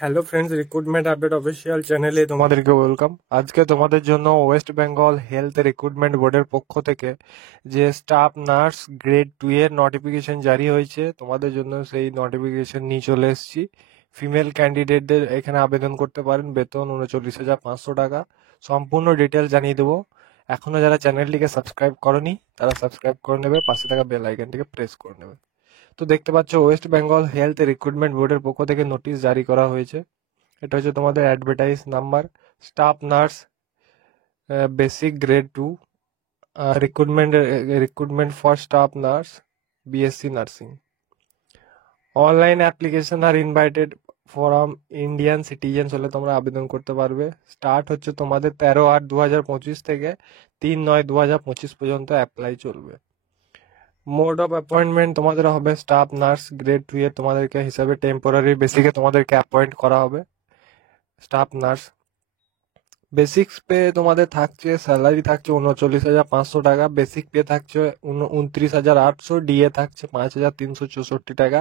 Hello friends, recruitment update official চ্যানেলে তোমাদেরকে welcome. আজকে তোমাদের জন্য ওয়েস্ট বেঙ্গল হেলথ রিক্রুটমেন্ট বোর্ডের পক্ষ থেকে যে স্টাফ নার্স গ্রেড 2 এর নোটিফিকেশন জারি হয়েছে, তোমাদের জন্য সেই নোটিফিকেশন নিয়ে চলে এসেছি। ফিমেল ক্যান্ডিডেটদের এখানে আবেদন করতে পারেন। বেতন 39,500 টাকা। সম্পূর্ণ ডিটেল জানিয়ে দেবো। এখনো যারা চ্যানেলটিকে সাবস্ক্রাইব করনি তারা সাবস্ক্রাইব করে নেবে, পাশে থাকা বেল আইকনটিকে প্রেস করে নেবে। তো দেখতে পাচ্ছ ওয়েস্ট বেঙ্গল হেলথ রিক্রুটমেন্ট বোর্ডের পক্ষ থেকে নোটিশ জারি করা হয়েছে। এটা হচ্ছে তোমাদের advertise number. Staff nurse basic grade 2 recruitment for staff nurse BSc nursing. Online application are invited from Indian citizens হলে তোমরা আবেদন করতে পারবে। স্টার্ট হচ্ছে তোমাদের 13/8/2025 থেকে 3/9/2025 পর্যন্ত অ্যাপ্লাই চলবে। মোড অফ অ্যাপয়েন্টমেন্ট তোমাদের হবে স্টাফ নার্স গ্রেড 2 এ তোমাদেরকে হিসাবে টেম্পোরারি বেসিকে তোমাদেরকে অ্যাপয়েন্ট করা হবে স্টাফ নার্স। বেসিক পে তোমাদের থাকছে, স্যালারি থাকছে 39,500 টাকা, বেসিক পে থাকছে 29,800, ডিএ থাকছে 5,364 টাকা,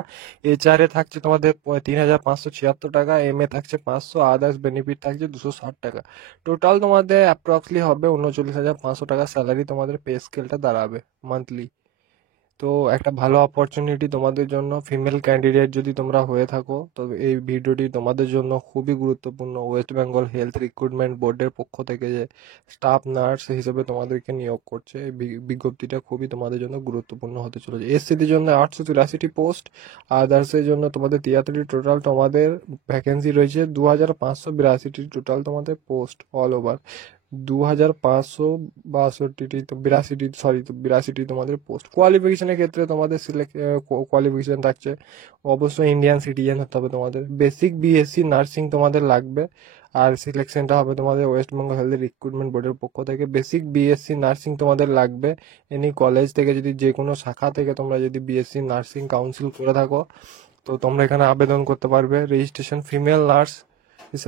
এইচআরএ থাকছে তোমাদের 3,576 টাকা, এমএ থাকছে 500, আদার্স বেনিফিট থাকছে 260 টাকা। টোটাল তোমাদের অ্যাপ্রক্সলি হবে 39,500 টাকা স্যালারি তোমাদের পে স্কেলটা দাঁড়াবে মান্থলি। তো একটা ভালো অপরচুনিটি তোমাদের জন্য, ফিমেল ক্যান্ডিডেট যদি তোমরা হয়ে থাকো তবে এই ভিডিওটি তোমাদের জন্য খুবই গুরুত্বপূর্ণ। ওয়েস্ট বেঙ্গল হেলথ রিক্রুটমেন্ট বোর্ডের পক্ষ থেকে যে স্টাফ নার্স হিসেবে তোমাদেরকে নিয়োগ করছে, এই বিজ্ঞপ্তিটা খুবই তোমাদের জন্য গুরুত্বপূর্ণ হতে চলেছে। এসসিদের জন্য 883টি পোস্ট, আদার্সের জন্য তোমাদের 73টি, টোটাল তোমাদের ভ্যাকেন্সি রয়েছে 2,582টি, টোটাল তোমাদের পোস্ট অল ওভার 2,562টি, তো 82টি তোমাদের পোস্ট। কোয়ালিফিকেশনের ক্ষেত্রে তোমাদের কোয়ালিফিকেশন থাকছে অবশ্যই ইন্ডিয়ান সিটিজেন হতে হবে তোমাদের। বেসিক বিএসসি নার্সিং তোমাদের লাগবে, আর সিলেকশনটা হবে তোমাদের ওয়েস্ট বেঙ্গল হেলথ রিক্রুটমেন্ট বোর্ডের পক্ষ থেকে। বেসিক বিএসসি নার্সিং তোমাদের লাগবে এনি কলেজ থেকে, যদি যে কোনো শাখা থেকে তোমরা যদি বিএসসি নার্সিং কাউন্সিল করে থাকো তো তোমরা এখানে আবেদন করতে পারবে। রেজিস্ট্রেশন ফিমেল নার্স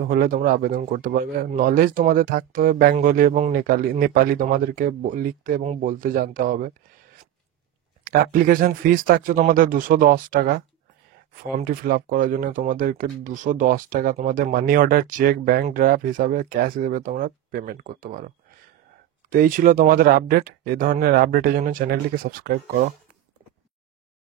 হলে তোমরা আবেদন করতে পারবে। নলেজ তোমাদের থাকতে হবে বেঙ্গলি এবং নেপালি তোমাদেরকে লিখতে এবং বলতে জানতে হবে। অ্যাপ্লিকেশন ফিস থাকছে তোমাদের 210 টাকা। ফর্মটি ফিল আপ করার জন্য তোমাদেরকে 210 টাকা তোমাদের money order, cheque, bank draft হিসাবে, ক্যাশ হিসেবে তোমরা পেমেন্ট করতে পারো। তো এই ছিল তোমাদের আপডেট। এই ধরনের আপডেটের জন্য চ্যানেলটিকে সাবস্ক্রাইব করো।